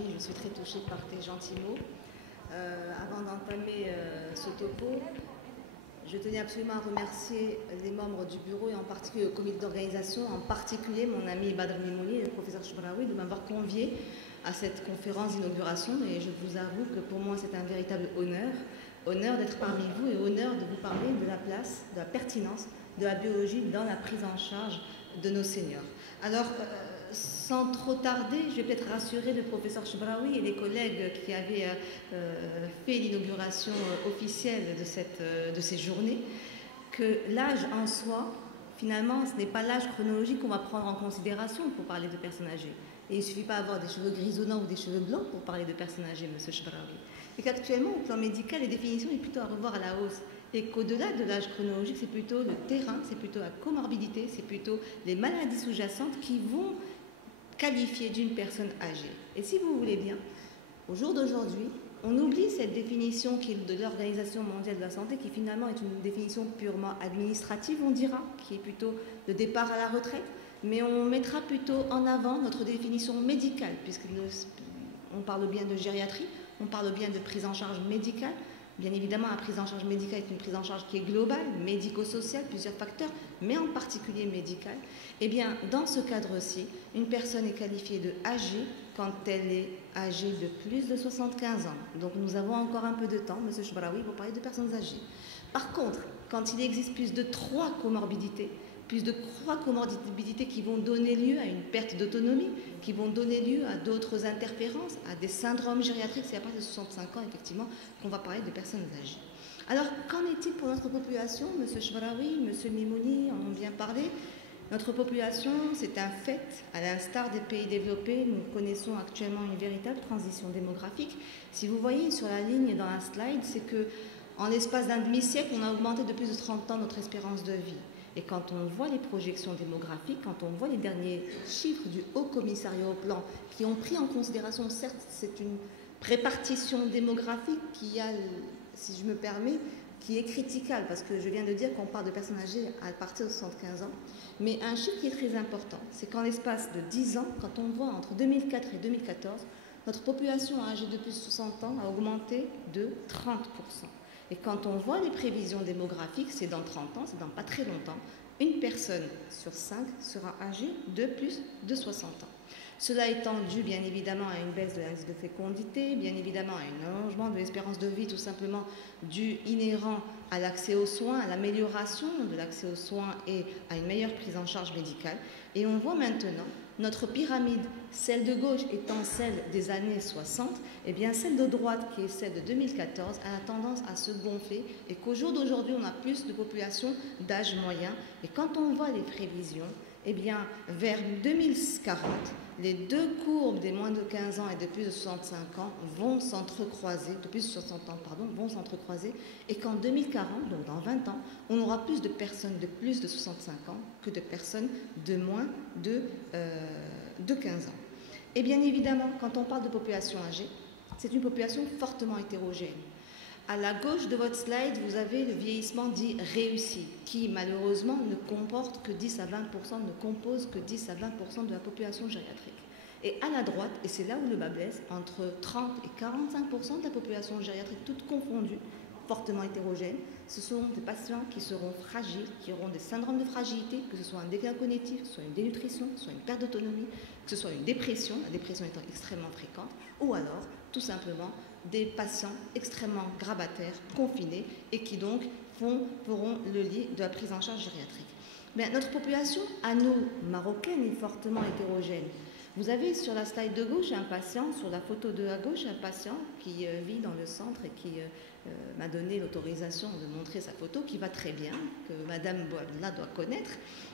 Shbraoui, je suis très touchée par tes gentils mots. Avant d'entamer ce topo, je tenais absolument à remercier les membres du bureau et en particulier le comité d'organisation, en particulier mon ami Badr Mimouni et le professeur Shbraoui de m'avoir convié à cette conférence d'inauguration et je vous avoue que pour moi c'est un véritable honneur d'être parmi vous et honneur de vous parler de la place, de la pertinence de la biologie dans la prise en charge de nos seniors. Alors, sans trop tarder, je vais peut-être rassurer le professeur Shbraoui et les collègues qui avaient fait l'inauguration officielle de ces journées, que l'âge en soi, finalement, ce n'est pas l'âge chronologique qu'on va prendre en considération pour parler de personnes âgées. Et il ne suffit pas d'avoir des cheveux grisonnants ou des cheveux blancs pour parler de personnes âgées, M. Shbraoui. Et qu'actuellement, au plan médical, les définitions sont plutôt à revoir à la hausse. Et qu'au-delà de l'âge chronologique, c'est plutôt le terrain, c'est plutôt la comorbidité, c'est plutôt les maladies sous-jacentes qui vont qualifier d'une personne âgée. Et si vous voulez bien, au jour d'aujourd'hui, on oublie cette définition qui est de l'Organisation mondiale de la santé, qui finalement est une définition purement administrative, on dira, qui est plutôt le départ à la retraite, mais on mettra plutôt en avant notre définition médicale, puisqu'on parle bien de gériatrie, on parle bien de prise en charge médicale. Bien évidemment, la prise en charge médicale est une prise en charge qui est globale, médico-sociale, plusieurs facteurs, mais en particulier médicale. Eh bien, dans ce cadre-ci, une personne est qualifiée de âgée quand elle est âgée de plus de 75 ans. Donc nous avons encore un peu de temps, M. Shbraoui, pour parler de personnes âgées. Par contre, quand il existe plus de 3 comorbidités, qui vont donner lieu à une perte d'autonomie, qui vont donner lieu à d'autres interférences, à des syndromes gériatriques. C'est à partir de 65 ans, effectivement, qu'on va parler de personnes âgées. Alors, qu'en est-il pour notre population? M. Shbraoui, M. Mimouni en ont bien parlé. Notre population, c'est un fait. À l'instar des pays développés, nous connaissons actuellement une véritable transition démographique. Si vous voyez sur la ligne dans la slide, c'est que en l'espace d'un demi-siècle, on a augmenté de plus de 30 ans notre espérance de vie. Et quand on voit les projections démographiques, quand on voit les derniers chiffres du Haut Commissariat au Plan, qui ont pris en considération, certes, c'est une répartition démographique qui a, si je me permets, qui est critiquable, parce que je viens de dire qu'on parle de personnes âgées à partir de 75 ans, mais un chiffre qui est très important, c'est qu'en l'espace de 10 ans, quand on voit entre 2004 et 2014, notre population âgée de plus de 60 ans a augmenté de 30%. Et quand on voit les prévisions démographiques, c'est dans 30 ans, c'est dans pas très longtemps, une personne sur 5 sera âgée de plus de 60 ans. Cela étant dû bien évidemment à une baisse de l'indice de fécondité, bien évidemment à un allongement de l'espérance de vie tout simplement dû inhérent à l'accès aux soins, à l'amélioration de l'accès aux soins et à une meilleure prise en charge médicale. Et on voit maintenant notre pyramide, celle de gauche étant celle des années 60, et bien celle de droite qui est celle de 2014 a tendance à se gonfler et qu'au jour d'aujourd'hui on a plus de population d'âge moyen. Et quand on voit les prévisions, eh bien vers 2040, les deux courbes des moins de 15 ans et de plus de 65 ans vont s'entrecroiser, de plus de 60 ans, pardon, vont s'entrecroiser, et qu'en 2040, donc dans 20 ans, on aura plus de personnes de plus de 65 ans que de personnes de moins de 15 ans. Et bien évidemment, quand on parle de population âgée, c'est une population fortement hétérogène. À la gauche de votre slide, vous avez le vieillissement dit réussi, qui malheureusement ne comporte que 10 à 20%, ne compose que 10 à 20% de la population gériatrique. Et à la droite, et c'est là où le bas blesse, entre 30 et 45% de la population gériatrique, toutes confondues, fortement hétérogènes, ce sont des patients qui seront fragiles, qui auront des syndromes de fragilité, que ce soit un déclin cognitif, que ce soit une dénutrition, que ce soit une perte d'autonomie, que ce soit une dépression, la dépression étant extrêmement fréquente, ou alors, tout simplement, des patients extrêmement grabataires, confinés, et qui donc feront le lit de la prise en charge gériatrique. Mais notre population, à nous, marocaine, est fortement hétérogène. Vous avez sur la slide de gauche un patient, sur la photo de à gauche, un patient qui vit dans le centre et qui m'a donné l'autorisation de montrer sa photo, qui va très bien, que Madame Boadla doit connaître,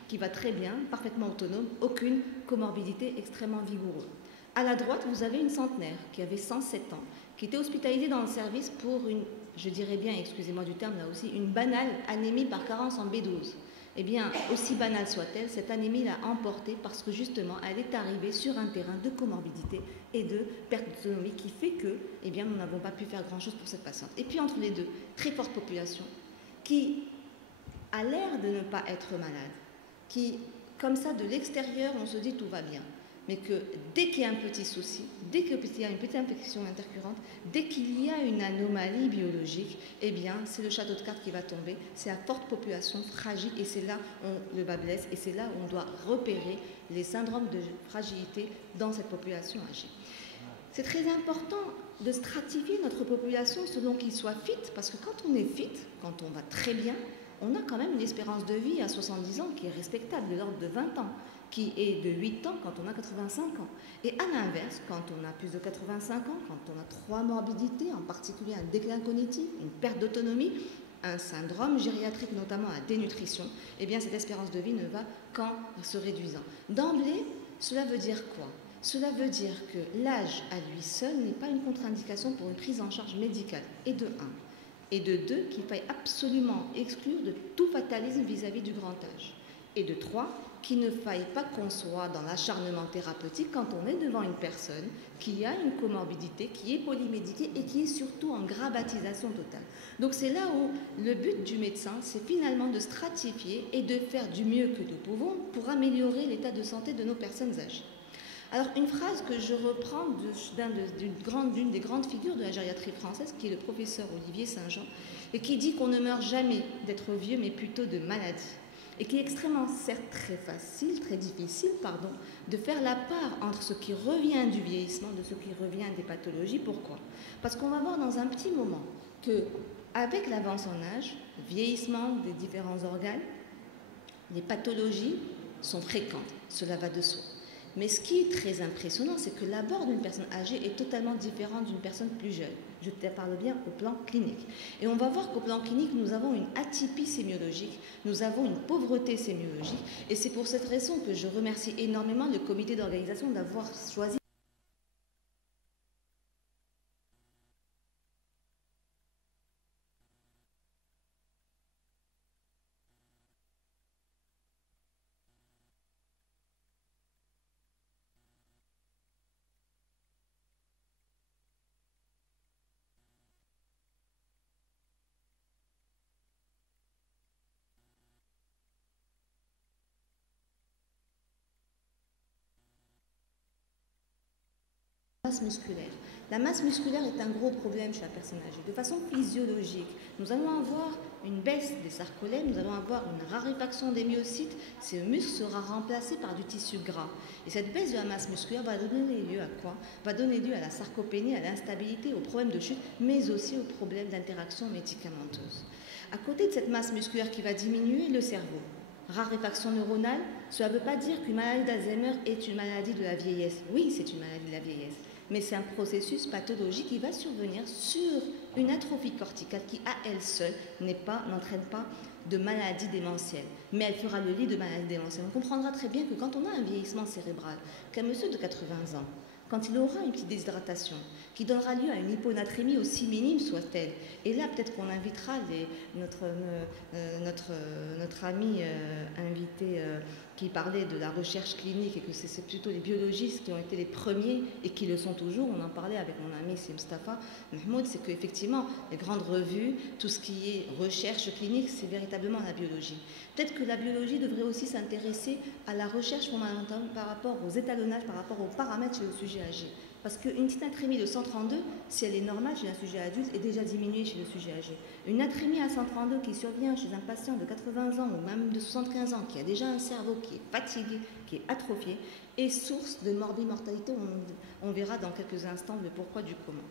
qui va très bien, parfaitement autonome, aucune comorbidité, extrêmement vigoureux. À la droite, vous avez une centenaire qui avait 107 ans, qui était hospitalisée dans le service pour une, je dirais bien, excusez-moi du terme là aussi, une banale anémie par carence en B12. Eh bien, aussi banale soit-elle, cette anémie l'a emportée parce que justement, elle est arrivée sur un terrain de comorbidité et de perte d'autonomie qui fait que, eh bien, nous n'avons pas pu faire grand-chose pour cette patiente. Et puis entre les deux, très forte population qui a l'air de ne pas être malade, qui, comme ça, de l'extérieur, on se dit tout va bien. mais que dès qu'il y a un petit souci, dès qu'il y a une petite infection intercurrente, dès qu'il y a une anomalie biologique, eh bien, c'est le château de cartes qui va tomber, c'est la forte population fragile, et c'est là où le bas blesse, et c'est là où on doit repérer les syndromes de fragilité dans cette population âgée. C'est très important de stratifier notre population selon qu'il soit fit, parce que quand on est fit, quand on va très bien, on a quand même une espérance de vie à 70 ans qui est respectable, de l'ordre de 20 ans, qui est de 8 ans quand on a 85 ans. Et à l'inverse, quand on a plus de 85 ans, quand on a 3 morbidités, en particulier un déclin cognitif, une perte d'autonomie, un syndrome gériatrique, notamment à dénutrition, eh bien cette espérance de vie ne va qu'en se réduisant. D'emblée, cela veut dire quoi ? Cela veut dire que l'âge à lui seul n'est pas une contre-indication pour une prise en charge médicale, et de 1. Et de 2, qu'il faille absolument exclure de tout fatalisme vis-à-vis du grand âge. Et de 3, qu'il ne faille pas qu'on soit dans l'acharnement thérapeutique quand on est devant une personne qui a une comorbidité, qui est polymédiquée et qui est surtout en grabbatisation totale. Donc c'est là où le but du médecin, c'est finalement de stratifier et de faire du mieux que nous pouvons pour améliorer l'état de santé de nos personnes âgées. Alors, une phrase que je reprends d'une des grandes figures de la gériatrie française, qui est le professeur Olivier Saint-Jean, et qui dit qu'on ne meurt jamais d'être vieux, mais plutôt de maladie. Et qui est extrêmement, certes, très difficile, de faire la part entre ce qui revient du vieillissement, de ce qui revient des pathologies. Pourquoi ? Parce qu'on va voir dans un petit moment que, avec l'avance en âge, le vieillissement des différents organes, les pathologies sont fréquentes. Cela va de soi. Mais ce qui est très impressionnant, c'est que l'abord d'une personne âgée est totalement différent d'une personne plus jeune. Je te parle bien au plan clinique. Et on va voir qu'au plan clinique, nous avons une atypie sémiologique, nous avons une pauvreté sémiologique. Et c'est pour cette raison que je remercie énormément le comité d'organisation d'avoir choisi masse musculaire. La masse musculaire est un gros problème chez la personne âgée. De façon physiologique, nous allons avoir une baisse des sarcolèmes, nous allons avoir une raréfaction des myocytes, ce muscle sera remplacé par du tissu gras. Et cette baisse de la masse musculaire va donner lieu à quoi ? Va donner lieu à la sarcopénie, à l'instabilité, aux problèmes de chute, mais aussi aux problèmes d'interaction médicamenteuse. À côté de cette masse musculaire qui va diminuer, le cerveau. Raréfaction neuronale, cela ne veut pas dire qu'une maladie d'Alzheimer est une maladie de la vieillesse. Oui, c'est une maladie de la vieillesse. Mais c'est un processus pathologique qui va survenir sur une atrophie corticale qui, à elle seule, n'entraîne pas de maladie démentielle. Mais elle fera le lit de maladie démentielle. On comprendra très bien que quand on a un vieillissement cérébral, qu'un monsieur de 80 ans, quand il aura une petite déshydratation, qui donnera lieu à une hyponatrémie aussi minime soit-elle, et là peut-être qu'on invitera notre ami invité qui parlait de la recherche clinique et que c'est plutôt les biologistes qui ont été les premiers et qui le sont toujours. On en parlait avec mon ami Mustafa Mahmoud, c'est qu'effectivement les grandes revues, tout ce qui est recherche clinique, c'est véritablement la biologie. Peut-être que la biologie devrait aussi s'intéresser à la recherche fondamentale par rapport aux étalonnages, par rapport aux paramètres chez le sujet âgé. Parce qu'une petite natrémie de 132, si elle est normale chez un sujet adulte, est déjà diminuée chez le sujet âgé. Une natrémie à 132 qui survient chez un patient de 80 ans ou même de 75 ans, qui a déjà un cerveau qui est fatigué, qui est atrophié, est source de morbimortalité. On verra dans quelques instants le pourquoi du comment.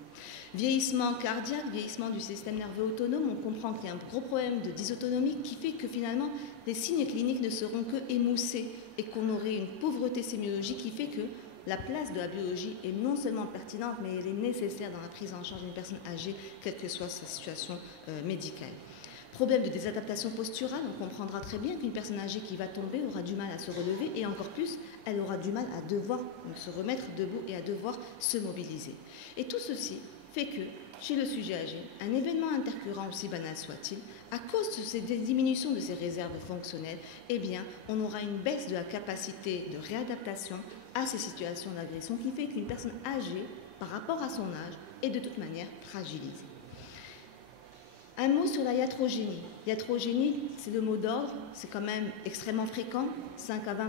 Vieillissement cardiaque, vieillissement du système nerveux autonome, on comprend qu'il y a un gros problème de dysautonomie qui fait que finalement les signes cliniques ne seront que émoussés et qu'on aurait une pauvreté sémiologique qui fait que la place de la biologie est non seulement pertinente, mais elle est nécessaire dans la prise en charge d'une personne âgée, quelle que soit sa situation médicale. Problème de désadaptation posturale, on comprendra très bien qu'une personne âgée qui va tomber aura du mal à se relever et encore plus, elle aura du mal à devoir se remettre debout et à devoir se mobiliser. Et tout ceci fait que, chez le sujet âgé, un événement intercurrent aussi banal soit-il, à cause de ces diminutions de ces réserves fonctionnelles, eh bien, on aura une baisse de la capacité de réadaptation à ces situations d'agression qui fait qu'une personne âgée, par rapport à son âge, est de toute manière fragilisée. Un mot sur la iatrogénie. Iatrogénie, c'est le mot d'ordre, c'est quand même extrêmement fréquent, 5 à 20%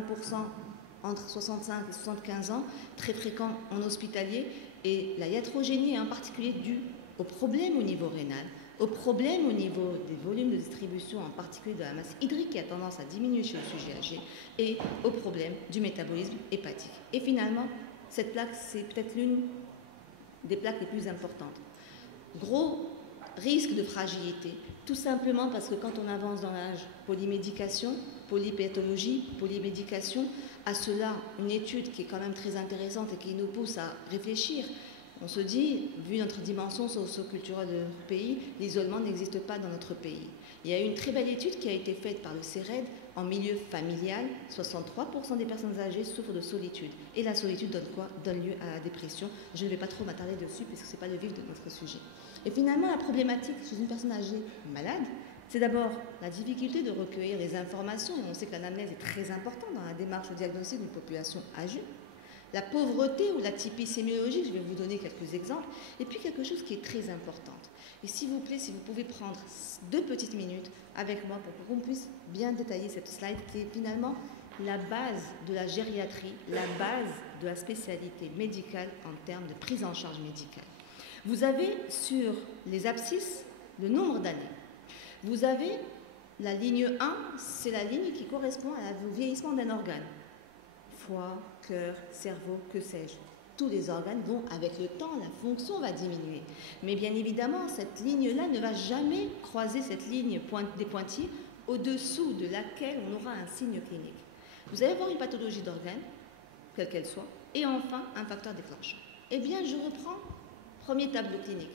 entre 65 et 75 ans, très fréquent en hospitalier, et la iatrogénie est en particulier due aux problèmes au niveau rénal, aux problèmes au niveau des volumes de distribution, en particulier de la masse hydrique qui a tendance à diminuer chez le sujet âgé, et aux problèmes du métabolisme hépatique. Et finalement, cette plaque, c'est peut-être l'une des plaques les plus importantes. Gros risque de fragilité, tout simplement parce que quand on avance dans l'âge, polymédication, polypathologie, polymédication, à cela, une étude qui est quand même très intéressante et qui nous pousse à réfléchir. On se dit, vu notre dimension socio-culturelle de notre pays, l'isolement n'existe pas dans notre pays. Il y a eu une très belle étude qui a été faite par le CERED en milieu familial. 63% des personnes âgées souffrent de solitude. Et la solitude donne quoi? Donne lieu à la dépression. Je ne vais pas trop m'attarder dessus puisque ce n'est pas le vif de notre sujet. Et finalement, la problématique chez une personne âgée malade, c'est d'abord la difficulté de recueillir les informations. Et on sait que l'anamnèse est très importante dans la démarche de diagnostic d'une population âgée. La pauvreté ou l'atypie sémiologique, je vais vous donner quelques exemples. Et puis quelque chose qui est très important. Et s'il vous plaît, si vous pouvez prendre 2 petites minutes avec moi pour qu'on puisse bien détailler cette slide qui est finalement la base de la gériatrie, la base de la spécialité médicale en termes de prise en charge médicale. Vous avez sur les abscisses le nombre d'années. Vous avez la ligne 1, c'est la ligne qui correspond au vieillissement d'un organe. Foie, cœur, cerveau, que sais-je. Tous les organes vont, avec le temps, la fonction va diminuer. Mais bien évidemment, cette ligne-là ne va jamais croiser cette ligne des pointillés au-dessous de laquelle on aura un signe clinique. Vous allez avoir une pathologie d'organe, quelle qu'elle soit, et enfin un facteur déclencheur. Eh bien, je reprends premier tableau clinique.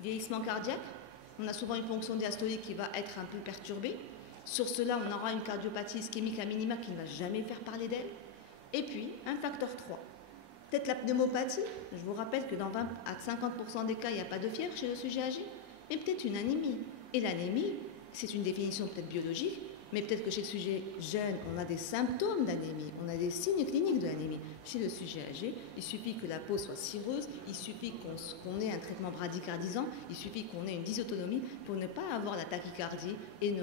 Vieillissement cardiaque, on a souvent une fonction diastolique qui va être un peu perturbée. Sur cela, on aura une cardiopathie ischémique à minima qui ne va jamais faire parler d'elle. Et puis, un facteur 3. Peut-être la pneumopathie. Je vous rappelle que dans 20 à 50% des cas, il n'y a pas de fièvre chez le sujet âgé. Mais peut-être une anémie. Et l'anémie, c'est une définition peut-être biologique, mais peut-être que chez le sujet jeune, on a des symptômes d'anémie, on a des signes cliniques de l'anémie. Chez le sujet âgé, il suffit que la peau soit cireuse, il suffit qu'on ait un traitement bradycardisant, il suffit qu'on ait une dysautonomie pour ne pas avoir la tachycardie et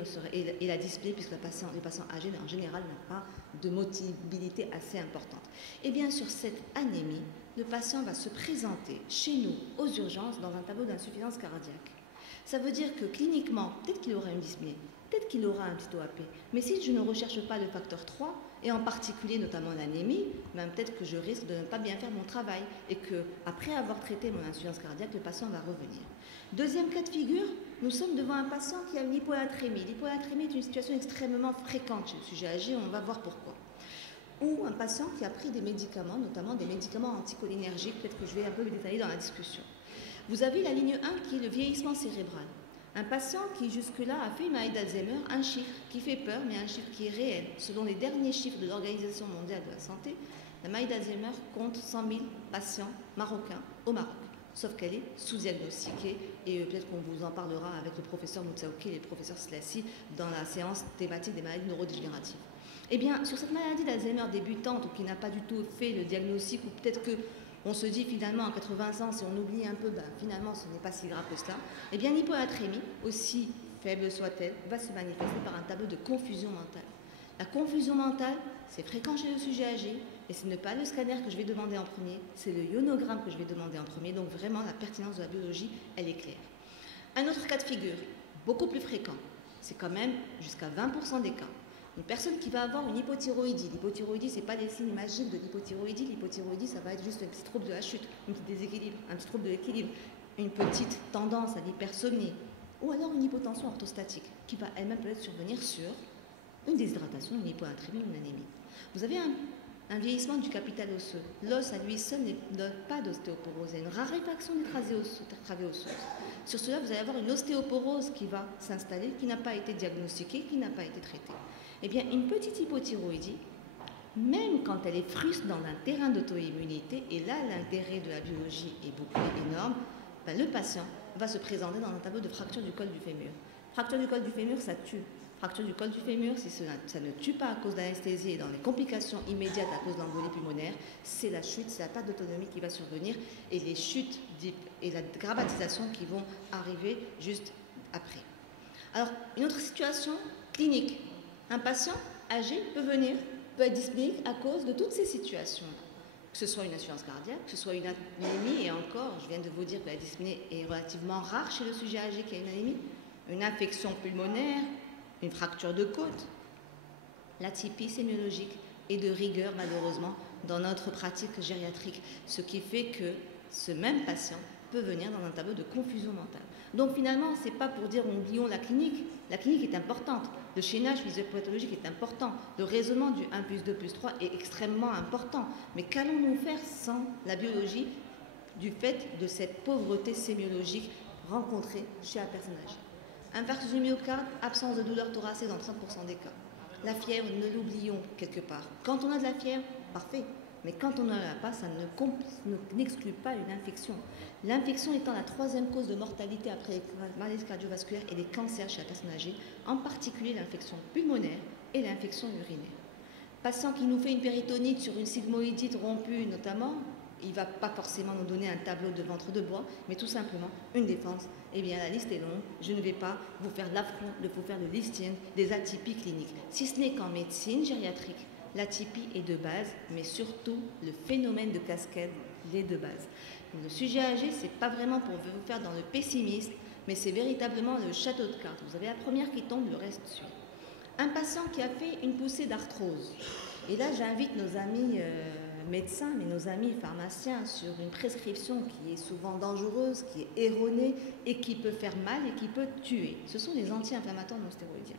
la dyspnée, puisque les patients âgés, en général, n'ont pas de motilité assez importante. Et bien, sur cette anémie, le patient va se présenter chez nous aux urgences dans un tableau d'insuffisance cardiaque. Ça veut dire que cliniquement, peut-être qu'il aura une dyspnée, peut-être qu'il aura un petit OAP. Mais si je ne recherche pas le facteur 3, et en particulier notamment l'anémie, ben peut-être que je risque de ne pas bien faire mon travail et qu'après avoir traité mon insuffisance cardiaque, le patient va revenir. Deuxième cas de figure, nous sommes devant un patient qui a une hyponatrémie. L'hyponatrémie est une situation extrêmement fréquente chez le sujet âgé, on va voir pourquoi. Ou un patient qui a pris des médicaments, notamment des médicaments anticholinergiques, peut-être que je vais un peu le détailler dans la discussion. Vous avez la ligne 1 qui est le vieillissement cérébral. Un patient qui jusque-là a fait une maladie d'Alzheimer, un chiffre qui fait peur, mais un chiffre qui est réel. Selon les derniers chiffres de l'Organisation mondiale de la santé, la maladie d'Alzheimer compte 100 000 patients marocains au Maroc. Sauf qu'elle est sous-diagnostiquée et peut-être qu'on vous en parlera avec le professeur Moutsaouki et le professeur Slassi dans la séance thématique des maladies neurodégénératives. Eh bien, sur cette maladie d'Alzheimer débutante ou qui n'a pas du tout fait le diagnostic, ou peut-être que on se dit finalement, à 80 ans, si on oublie un peu, ben, finalement, ce n'est pas si grave que cela. Eh bien, l'hyponatrémie, aussi faible soit-elle, va se manifester par un tableau de confusion mentale. La confusion mentale, c'est fréquent chez le sujet âgé, et ce n'est pas le scanner que je vais demander en premier, c'est le ionogramme que je vais demander en premier. Donc, vraiment, la pertinence de la biologie, elle est claire. Un autre cas de figure, beaucoup plus fréquent, c'est quand même jusqu'à 20% des cas. Une personne qui va avoir une hypothyroïdie. L'hypothyroïdie, ce n'est pas des signes magiques de l'hypothyroïdie. L'hypothyroïdie, ça va être juste un petit trouble de la chute, un petit déséquilibre, un petit trouble de l'équilibre, une petite tendance à l'hypersomnie, ou alors une hypotension orthostatique, qui va elle-même peut-être survenir sur une déshydratation, une hyponatrémie ou une anémie. Vous avez un vieillissement du capital osseux. L'os à lui seul ne donne pas d'ostéoporose. Il y a une raréfaction des travées osseuses. Sur cela, vous allez avoir une ostéoporose qui va s'installer, qui n'a pas été diagnostiquée, qui n'a pas été traitée. Eh bien, une petite hypothyroïdie, même quand elle est fruste dans un terrain d'auto-immunité, et là, l'intérêt de la biologie est beaucoup énorme, ben, le patient va se présenter dans un tableau de fracture du col du fémur. Fracture du col du fémur, ça tue. Fracture du col du fémur, si ça ne tue pas à cause d'anesthésie et dans les complications immédiates à cause d'embolie pulmonaire, c'est la chute, c'est la perte d'autonomie qui va survenir et les chutes et la gravatisation qui vont arriver juste après. Alors, une autre situation clinique. Un patient âgé peut venir peut être dyspnéique à cause de toutes ces situations. Que ce soit une insuffisance cardiaque, que ce soit une anémie, et encore, je viens de vous dire que la dyspnée est relativement rare chez le sujet âgé qui a une anémie, une infection pulmonaire, une fracture de côte. L'atypie sémiologique est de rigueur, malheureusement, dans notre pratique gériatrique, ce qui fait que ce même patient peut venir dans un tableau de confusion mentale. Donc finalement, ce n'est pas pour dire oublions la clinique. La clinique est importante. Le chaînage physiopathologique est important. Le raisonnement du 1 plus 2 plus 3 est extrêmement important. Mais qu'allons-nous faire sans la biologie du fait de cette pauvreté sémiologique rencontrée chez la personne âgée? Infarctus du myocarde, absence de douleur thoracique dans 30% des cas. La fièvre, ne l'oublions quelque part. Quand on a de la fièvre, parfait. Mais quand on n'en a pas, ça n'exclut pas une infection. L'infection étant la 3e cause de mortalité après les maladies cardiovasculaires et les cancers chez la personne âgée, en particulier l'infection pulmonaire et l'infection urinaire. Patient qui nous fait une péritonite sur une sigmoïdite rompue notamment, il ne va pas forcément nous donner un tableau de ventre de bois, mais tout simplement une défense. Eh bien, la liste est longue. Je ne vais pas vous faire l'affront de vous faire le listing des atypies cliniques. Si ce n'est qu'en médecine gériatrique, l'atypie est de base, mais surtout le phénomène de cascade est de base. Le sujet âgé, ce n'est pas vraiment pour vous faire dans le pessimisme, mais c'est véritablement le château de cartes. Vous avez la première qui tombe, le reste suit. Un patient qui a fait une poussée d'arthrose. Et là, j'invite nos amis médecins, mais nos amis pharmaciens sur une prescription qui est souvent dangereuse, qui est erronée et qui peut faire mal et qui peut tuer. Ce sont les anti-inflammatoires non stéroïdiens.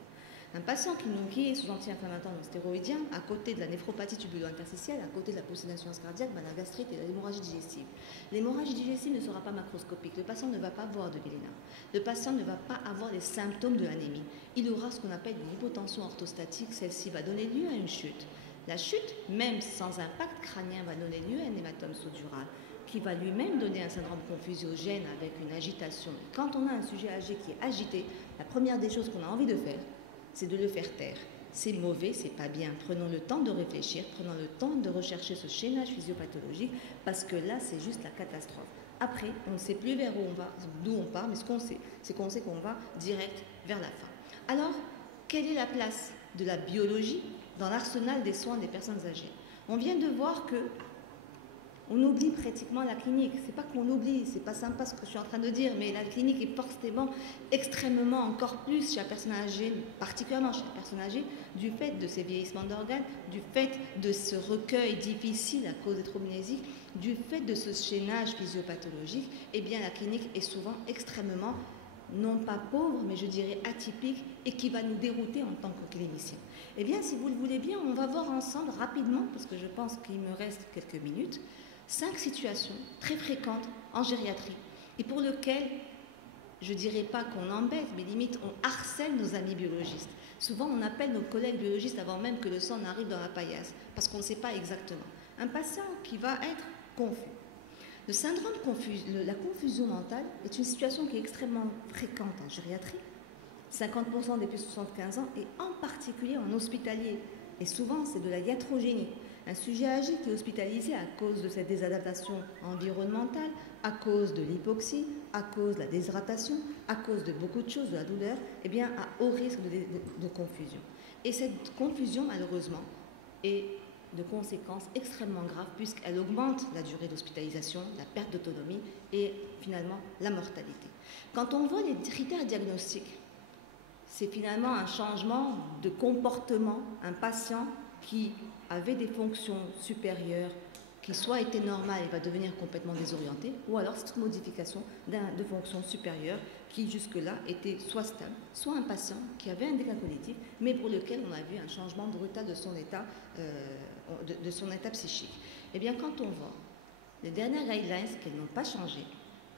Un patient qui est sous anti-inflammatoire non stéroïdien, à côté de la néphropathie tubulo-interstitielle, à côté de la poussée d'insuffisance cardiaque, la gastrite et l'hémorragie digestive. L'hémorragie digestive ne sera pas macroscopique. Le patient ne va pas avoir de véléna. Le patient ne va pas avoir les symptômes de l'anémie. Il aura ce qu'on appelle une hypotension orthostatique. Celle-ci va donner lieu à une chute. La chute, même sans impact crânien, va donner lieu à un hématome sous-dural qui va lui-même donner un syndrome confusiogène avec une agitation. Quand on a un sujet âgé qui est agité, la première des choses qu'on a envie de faire, c'est de le faire taire. C'est mauvais, c'est pas bien. Prenons le temps de réfléchir, prenons le temps de rechercher ce chaînage physiopathologique, parce que là, c'est juste la catastrophe. Après, on ne sait plus vers où on va, d'où on part, mais ce qu'on sait, c'est qu'on sait qu'on va direct vers la fin. Alors, quelle est la place de la biologie dans l'arsenal des soins des personnes âgées? On vient de voir que on oublie pratiquement la clinique. C'est pas qu'on oublie, c'est pas sympa ce que je suis en train de dire, mais la clinique est forcément extrêmement encore plus chez la personne âgée, particulièrement chez la personne âgée, du fait de ces vieillissements d'organes, du fait de ce recueil difficile à cause des troubles mnésiques, du fait de ce chaînage physiopathologique. Eh bien, la clinique est souvent extrêmement, non pas pauvre, mais je dirais atypique, et qui va nous dérouter en tant que clinicien. Eh bien, si vous le voulez bien, on va voir ensemble rapidement, parce que je pense qu'il me reste quelques minutes, 5 situations très fréquentes en gériatrie et pour lesquelles, je ne dirais pas qu'on embête, mais limite on harcèle nos amis biologistes. Souvent on appelle nos collègues biologistes avant même que le sang n'arrive dans la paillasse parce qu'on ne sait pas exactement. Un patient qui va être confus. Le syndrome la confusion mentale est une situation qui est extrêmement fréquente en gériatrie. 50% des plus de 75 ans et en particulier en hospitalier. Et souvent c'est de la iatrogénie. Un sujet âgé qui est hospitalisé à cause de cette désadaptation environnementale, à cause de l'hypoxie, à cause de la déshydratation, à cause de beaucoup de choses, de la douleur, eh bien, à haut risque de confusion. Et cette confusion, malheureusement, est de conséquences extrêmement graves puisqu'elle augmente la durée d'hospitalisation, la perte d'autonomie et finalement la mortalité. Quand on voit les critères diagnostiques, c'est finalement un changement de comportement, un patient qui avait des fonctions supérieures qui soit étaient normales et va devenir complètement désorienté, ou alors c'est une modification de fonctions supérieures qui jusque-là était soit stable, soit un patient qui avait un déclin cognitif, mais pour lequel on a vu un changement brutal de son état, psychique. Eh bien, quand on voit les dernières guidelines qu'elles n'ont pas changé,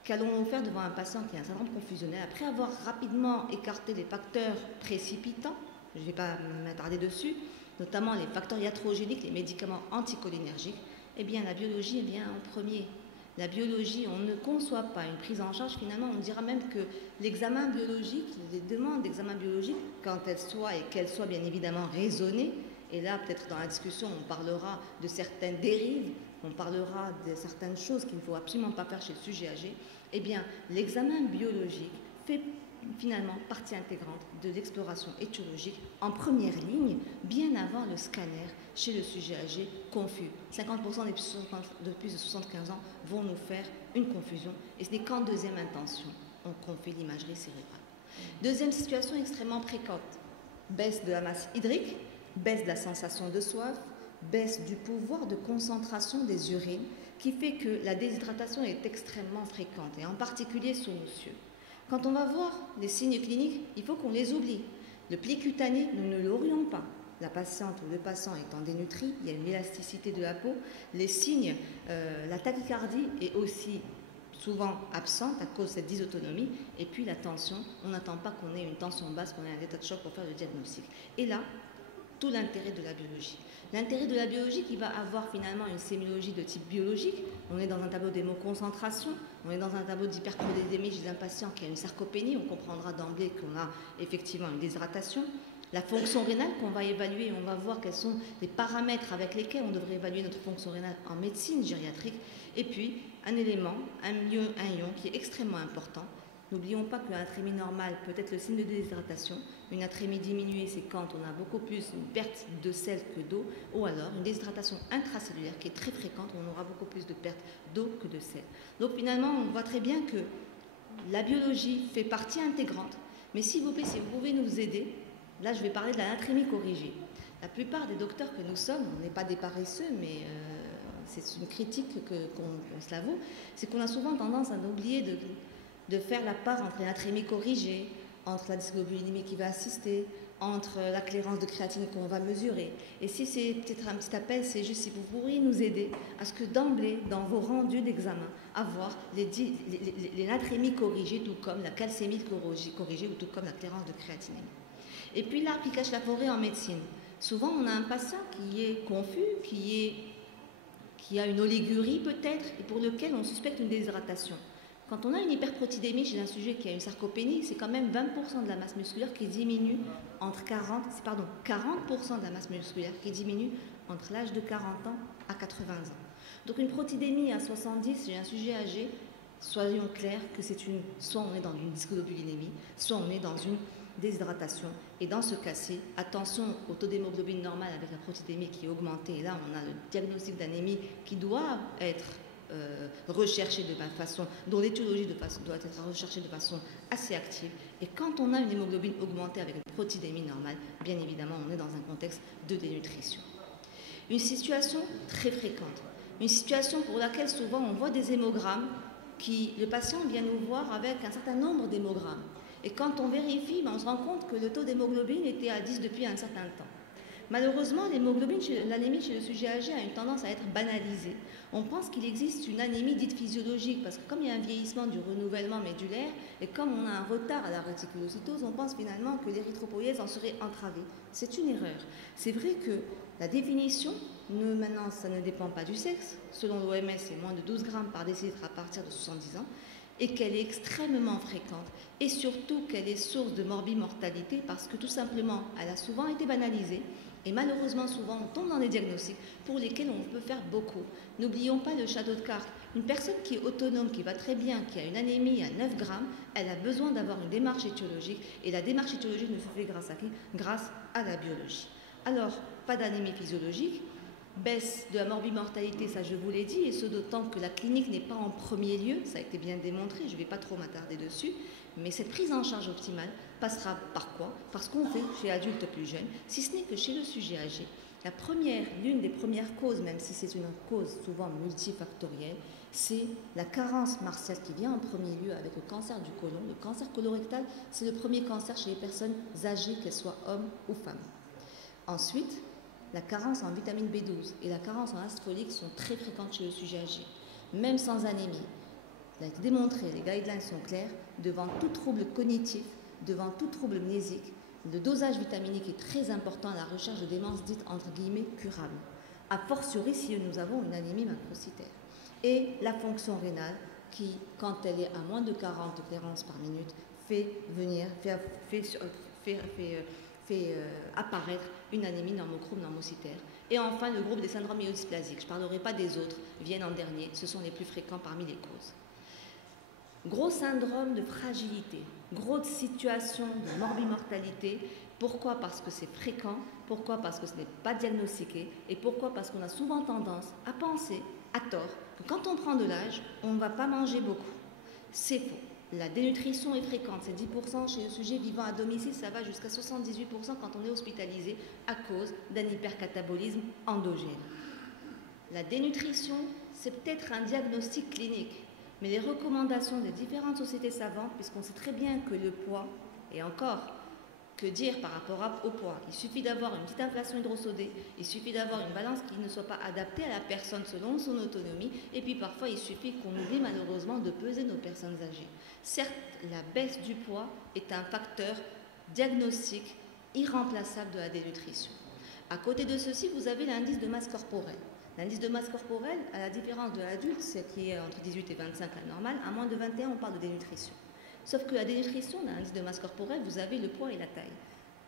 qu'allons-nous faire devant un patient qui a un syndrome confusionnel après avoir rapidement écarté les facteurs précipitants, je ne vais pas m'attarder dessus, notamment les facteurs iatrogéniques, les médicaments anticholinergiques, eh bien la biologie vient en premier. La biologie, on ne conçoit pas une prise en charge, finalement on dira même que l'examen biologique, les demandes d'examen biologique, quand elles soient et qu'elles soient bien évidemment raisonnées, et là peut-être dans la discussion on parlera de certaines dérives, on parlera de certaines choses qu'il ne faut absolument pas faire chez le sujet âgé, eh bien l'examen biologique fait finalement partie intégrante de l'exploration étiologique en première ligne, bien avant le scanner chez le sujet âgé confus. 50% de plus de 75 ans vont nous faire une confusion et ce n'est qu'en deuxième intention qu'on fait l'imagerie cérébrale. Deuxième situation extrêmement précoce, baisse de la masse hydrique, baisse de la sensation de soif, baisse du pouvoir de concentration des urines qui fait que la déshydratation est extrêmement fréquente et en particulier sous nos cieux. Quand on va voir les signes cliniques, il faut qu'on les oublie. Le pli cutané, nous ne l'aurions pas. La patiente ou le patient étant dénutri, il y a une élasticité de la peau. Les signes, la tachycardie est aussi souvent absente à cause de cette dysautonomie. Et puis la tension, on n'attend pas qu'on ait une tension basse, qu'on ait un état de choc pour faire le diagnostic. Et là, tout l'intérêt de la biologie. L'intérêt de la biologie qui va avoir finalement une sémiologie de type biologique. On est dans un tableau d'hémoconcentration, on est dans un tableau d'hyperprolédémie chez un patient qui a une sarcopénie. On comprendra d'emblée qu'on a effectivement une déshydratation. La fonction rénale qu'on va évaluer, on va voir quels sont les paramètres avec lesquels on devrait évaluer notre fonction rénale en médecine gériatrique. Et puis, un élément, un ion qui est extrêmement important. N'oublions pas que l'atrémie normale peut être le signe de déshydratation. Une atrémie diminuée, c'est quand on a beaucoup plus une perte de sel que d'eau, ou alors une déshydratation intracellulaire qui est très fréquente, où on aura beaucoup plus de perte d'eau que de sel. Donc finalement, on voit très bien que la biologie fait partie intégrante, mais s'il vous plaît, si vous pouvez nous aider, là je vais parler de la natrémie corrigée. La plupart des docteurs que nous sommes, on n'est pas des paresseux, mais c'est une critique qu'on se l'avoue, c'est qu'on a souvent tendance à oublier de faire la part entre la natrémie corrigée, entre la dysglobulinémie qui va assister, entre la clairance de créatine qu'on va mesurer. Et si c'est peut-être un petit appel, c'est juste si vous pourriez nous aider à ce que d'emblée, dans vos rendus d'examen, avoir les natrémies corrigées, tout comme la calcémie corrigée ou tout comme la clairance de créatinémie. Et puis l'arbre qui cache la forêt en médecine. Souvent, on a un patient qui est confus, qui a une oligurie peut-être, et pour lequel on suspecte une déshydratation. Quand on a une hyperprotidémie chez un sujet qui a une sarcopénie, c'est quand même 20% de la masse musculaire qui diminue entre 40% de la masse musculaire qui diminue entre l'âge de 40 ans à 80 ans. Donc une protidémie à 70 chez un sujet âgé, soyons clairs que soit on est dans une dysglobulinémie, soit on est dans une déshydratation. Et dans ce cas-ci, attention au taux d'hémoglobine normal avec la protidémie qui est augmenté. Et là, on a le diagnostic d'anémie qui doit être recherché de façon, dont l'étiologie doit être recherchée de façon assez active. Et quand on a une hémoglobine augmentée avec une protidémie normale, bien évidemment, on est dans un contexte de dénutrition. Une situation très fréquente, une situation pour laquelle souvent on voit des hémogrammes le patient vient nous voir avec un certain nombre d'hémogrammes. Et quand on vérifie, on se rend compte que le taux d'hémoglobine était à 10 depuis un certain temps. Malheureusement, l'anémie chez le sujet âgé a une tendance à être banalisée. On pense qu'il existe une anémie dite physiologique parce que comme il y a un vieillissement du renouvellement médulaire et comme on a un retard à la réticulocytose, on pense finalement que l'érythropoïèse en serait entravée. C'est une erreur. C'est vrai que la définition, maintenant, ça ne dépend pas du sexe. Selon l'OMS, c'est moins de 12 grammes par décilitre à partir de 70 ans et qu'elle est extrêmement fréquente et surtout qu'elle est source de morbimortalité parce que tout simplement, elle a souvent été banalisée. Et malheureusement, souvent, on tombe dans des diagnostics pour lesquels on peut faire beaucoup. N'oublions pas le château de cartes. Une personne qui est autonome, qui va très bien, qui a une anémie à 9 grammes, elle a besoin d'avoir une démarche étiologique. Et la démarche étiologique ne se fait grâce à qui? Grâce à la biologie. Alors, pas d'anémie physiologique, baisse de la morbimortalité, ça je vous l'ai dit, et ce d'autant que la clinique n'est pas en premier lieu, ça a été bien démontré, je ne vais pas trop m'attarder dessus, mais cette prise en charge optimale passera par quoi? Parce qu'on fait chez adultes plus jeunes, si ce n'est que chez le sujet âgé. L'une des premières causes, même si c'est une cause souvent multifactorielle, c'est la carence martiale qui vient en premier lieu avec le cancer du côlon. Le cancer colorectal, c'est le premier cancer chez les personnes âgées, qu'elles soient hommes ou femmes. Ensuite, la carence en vitamine B12 et la carence en acide folique sont très fréquentes chez le sujet âgé, même sans anémie. Il a été démontré, les guidelines sont clairs, devant tout trouble cognitif, devant tout trouble mnésique, le dosage vitaminique est très important à la recherche de démence dite entre guillemets curable, a fortiori si nous avons une anémie macrocytaire. Et la fonction rénale qui, quand elle est à moins de 40 de clairance par minute, fait apparaître une anémie normochrome-normocytaire. Et enfin, le groupe des syndromes myélodysplasiques. Je ne parlerai pas des autres, viennent en dernier. Ce sont les plus fréquents parmi les causes. Gros syndrome de fragilité. grosse situation de morbimortalité. Pourquoi? Parce que c'est fréquent. Pourquoi? Parce que ce n'est pas diagnostiqué. Et pourquoi? Parce qu'on a souvent tendance à penser, à tort, que quand on prend de l'âge, on ne va pas manger beaucoup. C'est faux. La dénutrition est fréquente, c'est 10% chez le sujet vivant à domicile, ça va jusqu'à 78% quand on est hospitalisé à cause d'un hypercatabolisme endogène. La dénutrition, c'est peut-être un diagnostic clinique, mais les recommandations des différentes sociétés savantes, puisqu'on sait très bien que le poids, et encore, que dire par rapport au poids? Il suffit d'avoir une petite inflation hydrosodée, il suffit d'avoir une balance qui ne soit pas adaptée à la personne selon son autonomie, et puis parfois il suffit qu'on oublie malheureusement de peser nos personnes âgées. Certes, la baisse du poids est un facteur diagnostique irremplaçable de la dénutrition. À côté de ceci, vous avez l'indice de masse corporelle. L'indice de masse corporelle, à la différence de l'adulte, c'est qui est entre 18 et 25 la normale, à moins de 21 on parle de dénutrition. Sauf que la dénutrition, dans l'indice de masse corporelle, vous avez le poids et la taille.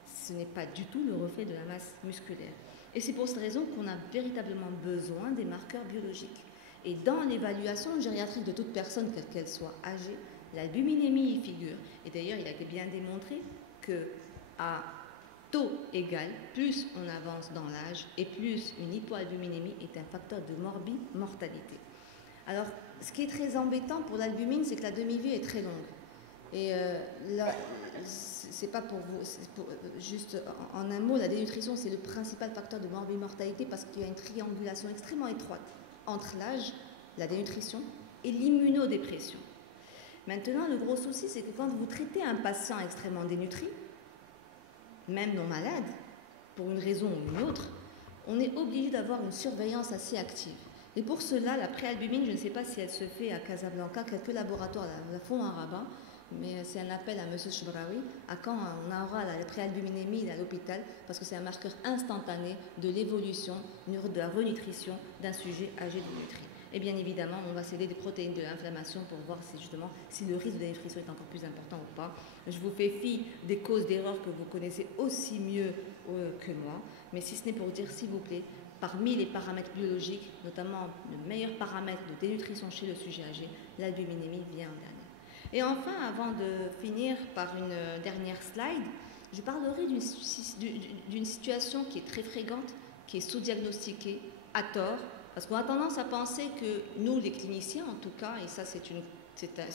Ce n'est pas du tout le reflet de la masse musculaire. Et c'est pour cette raison qu'on a véritablement besoin des marqueurs biologiques. Et dans l'évaluation gériatrique de toute personne, quelle qu'elle soit âgée, l'albuminémie y figure. Et d'ailleurs, il a été bien démontré qu'à taux égal, plus on avance dans l'âge et plus une hypoalbuminémie est un facteur de morbimortalité. Alors, ce qui est très embêtant pour l'albumine, c'est que la demi-vie est très longue. Et là, c'est pas pour vous, juste en un mot, la dénutrition, c'est le principal facteur de morbimortalité parce qu'il y a une triangulation extrêmement étroite entre l'âge, la dénutrition et l'immunodépression. Maintenant, le gros souci, c'est que quand vous traitez un patient extrêmement dénutri, même non malade, pour une raison ou une autre, on est obligé d'avoir une surveillance assez active. Et pour cela, la préalbumine, je ne sais pas si elle se fait à Casablanca, quelques laboratoires la font à Rabat, mais c'est un appel à M. Chbraoui, à quand on aura la préalbuminémie à l'hôpital, parce que c'est un marqueur instantané de l'évolution, de la renutrition d'un sujet âgé dénutri. Et bien évidemment, on va céder des protéines de l'inflammation pour voir si le risque de dénutrition est encore plus important ou pas. Je vous fais fi des causes d'erreur que vous connaissez aussi mieux que moi, mais si ce n'est pour dire, s'il vous plaît, parmi les paramètres biologiques, notamment le meilleur paramètre de dénutrition chez le sujet âgé, l'albuminémie vient en dernier. Et enfin, avant de finir par une dernière slide, je parlerai d'une situation qui est très fréquente, qui est sous-diagnostiquée à tort, parce qu'on a tendance à penser que nous, les cliniciens en tout cas, et ça c'est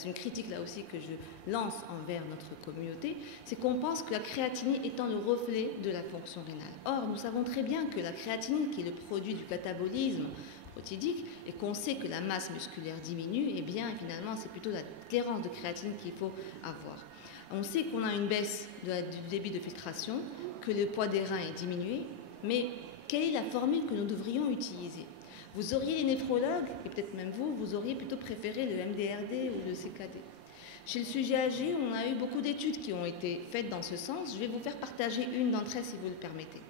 une critique là aussi que je lance envers notre communauté, c'est qu'on pense que la créatinine étant le reflet de la fonction rénale. Or, nous savons très bien que la créatinine, qui est le produit du catabolisme protidique, et qu'on sait que la masse musculaire diminue, et bien finalement c'est plutôt la clairance de créatinine qu'il faut avoir. On sait qu'on a une baisse du débit de filtration, que le poids des reins est diminué, mais quelle est la formule que nous devrions utiliser? Vous auriez les néphrologues, et peut-être même vous auriez plutôt préféré le MDRD ou le CKD. Chez le sujet âgé, on a eu beaucoup d'études qui ont été faites dans ce sens. Je vais vous faire partager une d'entre elles si vous le permettez.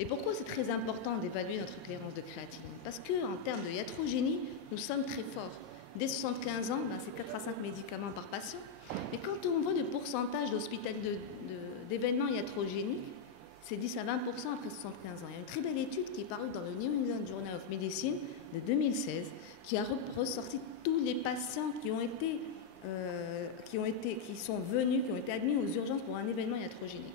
Et pourquoi c'est très important d'évaluer notre clairance de créatinine? Parce qu'en termes de iatrogénie, nous sommes très forts. Dès 75 ans, c'est 4 à 5 médicaments par patient. Mais quand on voit le pourcentage d'événements iatrogéniques, c'est 10 à 20% après 75 ans. Il y a une très belle étude qui est parue dans le New England Journal of Medicine de 2016 qui a ressorti tous les patients qui sont venus, qui ont été admis aux urgences pour un événement iatrogénique.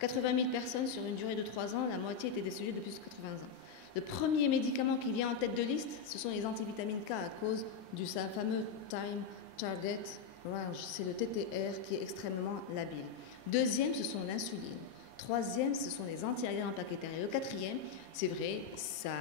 80 000 personnes sur une durée de 3 ans, la moitié étaient des sujets de plus de 80 ans. Le premier médicament qui vient en tête de liste, ce sont les antivitamines K à cause du fameux Time Target Range, c'est le TTR qui est extrêmement labile. Deuxième, ce sont l'insuline. Troisième, ce sont les anti-adhérents plaquettaires. Et le quatrième, c'est vrai, ça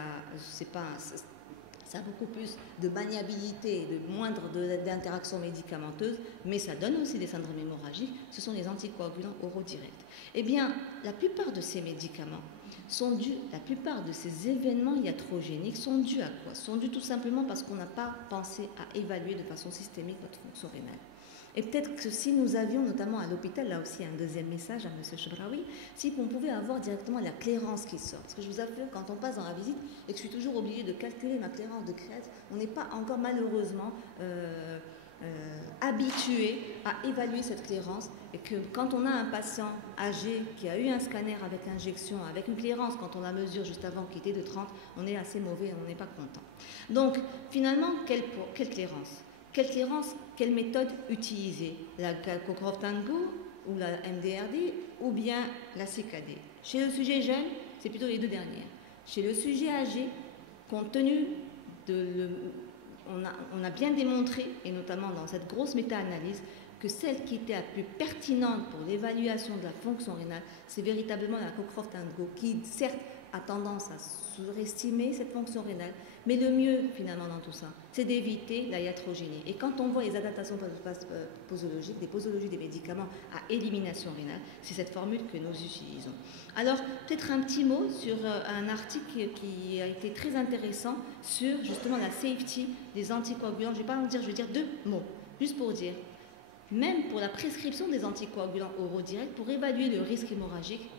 a beaucoup plus de maniabilité, de moindre d'interaction médicamenteuse, mais ça donne aussi des syndromes hémorragiques, ce sont les anticoagulants oraux directs. Eh bien, la plupart de ces médicaments sont dus, la plupart de ces événements iatrogéniques sont dus à quoi? Sont dus tout simplement parce qu'on n'a pas pensé à évaluer de façon systémique notre fonction rénale. Et peut-être que si nous avions, notamment à l'hôpital, là aussi un deuxième message à M. Chbraoui, si on pouvait avoir directement la clairance qui sort. Parce que je vous assure, quand on passe dans la visite et que je suis toujours obligée de calculer ma clairance de créate, on n'est pas encore malheureusement habitué à évaluer cette clairance. Et que quand on a un patient âgé qui a eu un scanner avec injection, avec une clairance, quand on la mesure juste avant qui était de 30, on est assez mauvais, on n'est pas content. Donc finalement, quelle clairance? quelle méthode utiliser? La Cochrane-Tango ou la MDRD ou bien la CKD? Chez le sujet jeune, c'est plutôt les deux dernières. Chez le sujet âgé, compte tenu de... on a bien démontré, et notamment dans cette grosse méta-analyse, que celle qui était la plus pertinente pour l'évaluation de la fonction rénale, c'est véritablement la Cochrane-Tango, qui certes a tendance à surestimer cette fonction rénale, mais le mieux finalement dans tout ça, c'est d'éviter la iatrogénie. Et quand on voit les adaptations posologiques, des posologies des médicaments à élimination rénale, c'est cette formule que nous utilisons. Alors, peut-être un petit mot sur un article qui a été très intéressant sur justement la safety des anticoagulants. Je ne vais pas en dire, je vais dire deux mots, juste pour dire, même pour la prescription des anticoagulants oraux directs, pour évaluer le risque hémorragique,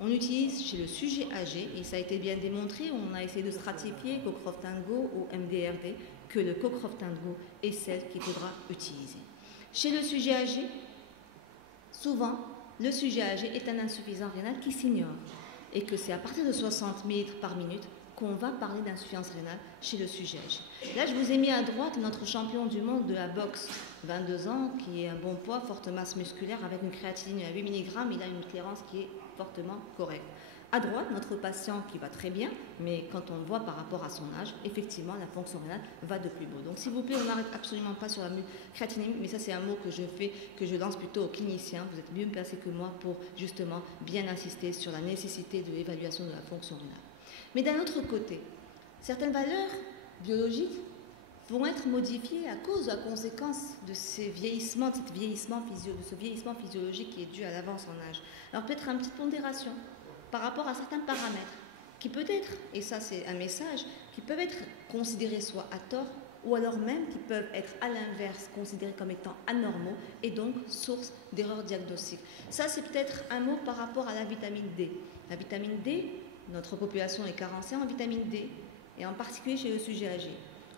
on utilise chez le sujet âgé, et ça a été bien démontré, on a essayé de stratifier Cochrane-Tango ou MDRD, que le Cochrane-Tango est celle qu'il faudra utiliser. Chez le sujet âgé, souvent, le sujet âgé est un insuffisant rénal qui s'ignore, et que c'est à partir de 60 ml par minute qu'on va parler d'insuffisance rénale chez le sujet âgé. Là, je vous ai mis à droite notre champion du monde de la boxe, 22 ans, qui est un bon poids, forte masse musculaire, avec une créatinine à 8 mg, il a une clairance qui est fortement correcte. À droite, notre patient qui va très bien, mais quand on voit par rapport à son âge, effectivement, la fonction rénale va de plus beau. Donc, s'il vous plaît, on n'arrête absolument pas sur la créatinine, mais ça, c'est un mot que je lance plutôt aux cliniciens. Vous êtes mieux placés que moi pour justement bien insister sur la nécessité de l'évaluation de la fonction rénale. Mais d'un autre côté, certaines valeurs biologiques vont être modifiées à cause, à conséquence de ces vieillissements, de ce vieillissement physiologique qui est dû à l'avance en âge. Alors peut-être une petite pondération par rapport à certains paramètres qui peut-être, et ça c'est un message, qui peuvent être considérés soit à tort ou alors même qui peuvent être à l'inverse considérés comme étant anormaux et donc source d'erreurs diagnostiques. Ça c'est peut-être un mot par rapport à la vitamine D. La vitamine D, notre population est carencée en vitamine D et en particulier chez le sujet âgé.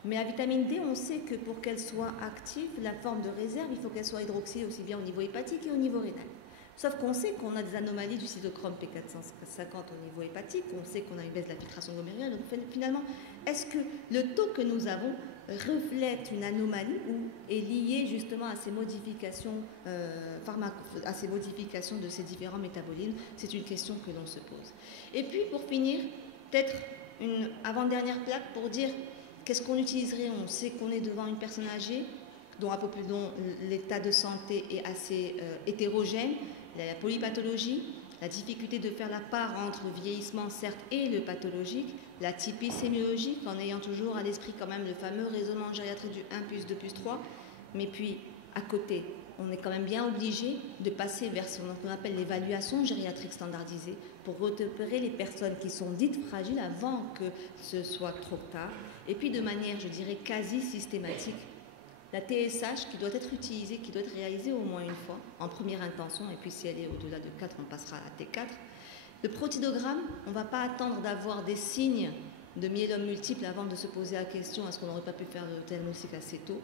Mais la vitamine D, on sait que pour qu'elle soit active, la forme de réserve, il faut qu'elle soit hydroxylée aussi bien au niveau hépatique et au niveau rénal. Sauf qu'on sait qu'on a des anomalies du cytochrome P450 au niveau hépatique, on sait qu'on a une baisse de la filtration glomérulaire. Donc finalement, est-ce que le taux que nous avons reflète une anomalie ou est lié justement à ces modifications à ces modifications de ces différents métabolismes? C'est une question que l'on se pose. Et puis pour finir, peut-être une avant-dernière plaque pour dire qu'est-ce qu'on utiliserait. On sait qu'on est devant une personne âgée dont l'état de santé est assez hétérogène, la polypathologie, la difficulté de faire la part entre le vieillissement certes et le pathologique, la typie sémiologique en ayant toujours à l'esprit quand même le fameux raisonnement gériatrique du 1 plus 2 plus 3, mais puis à côté, on est quand même bien obligé de passer vers ce qu'on appelle l'évaluation gériatrique standardisée pour repérer les personnes qui sont dites fragiles avant que ce soit trop tard, et puis de manière, je dirais, quasi systématique, la TSH qui doit être utilisée, qui doit être réalisée au moins une fois, en première intention, et puis si elle est au-delà de 4, on passera à T4. Le protidogramme, on ne va pas attendre d'avoir des signes de myélome multiple avant de se poser la question est-ce qu'on n'aurait pas pu faire le diagnostic assez tôt.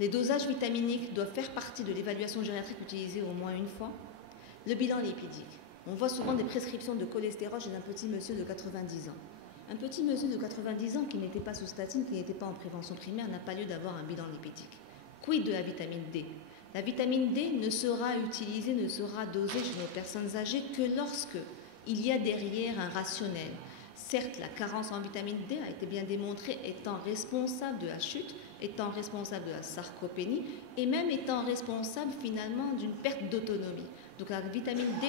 Les dosages vitaminiques doivent faire partie de l'évaluation gériatrique utilisée au moins une fois. Le bilan lipidique. On voit souvent des prescriptions de cholestérol chez un petit monsieur de 90 ans. Un petit monsieur de 90 ans qui n'était pas sous statine, qui n'était pas en prévention primaire, n'a pas lieu d'avoir un bilan lipidique. Quid de la vitamine D? La vitamine D ne sera utilisée, ne sera dosée chez nos personnes âgées que lorsque il y a derrière un rationnel. Certes, la carence en vitamine D a été bien démontrée étant responsable de la chute, étant responsable de la sarcopénie et même étant responsable finalement d'une perte d'autonomie. Donc la vitamine D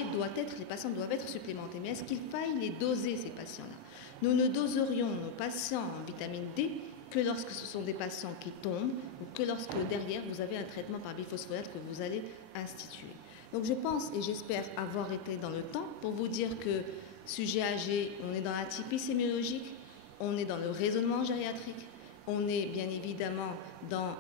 les patients doivent être supplémentés. Mais est-ce qu'il faille les doser, ces patients-là? Nous ne doserions nos patients en vitamine D que lorsque ce sont des patients qui tombent ou que lorsque derrière vous avez un traitement par biphosphonate que vous allez instituer. Donc je pense et j'espère avoir été dans le temps pour vous dire que sujet âgé, on est dans la typie sémiologique, on est dans le raisonnement gériatrique, on est bien évidemment dans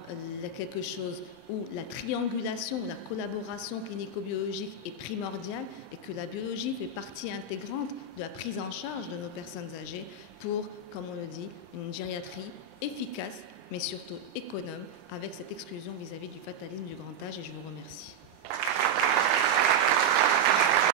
quelque chose où la triangulation, la collaboration clinico-biologique est primordiale et que la biologie fait partie intégrante de la prise en charge de nos personnes âgées pour, comme on le dit, une gériatrie efficace mais surtout économe avec cette exclusion vis-à-vis du fatalisme du grand âge et je vous remercie.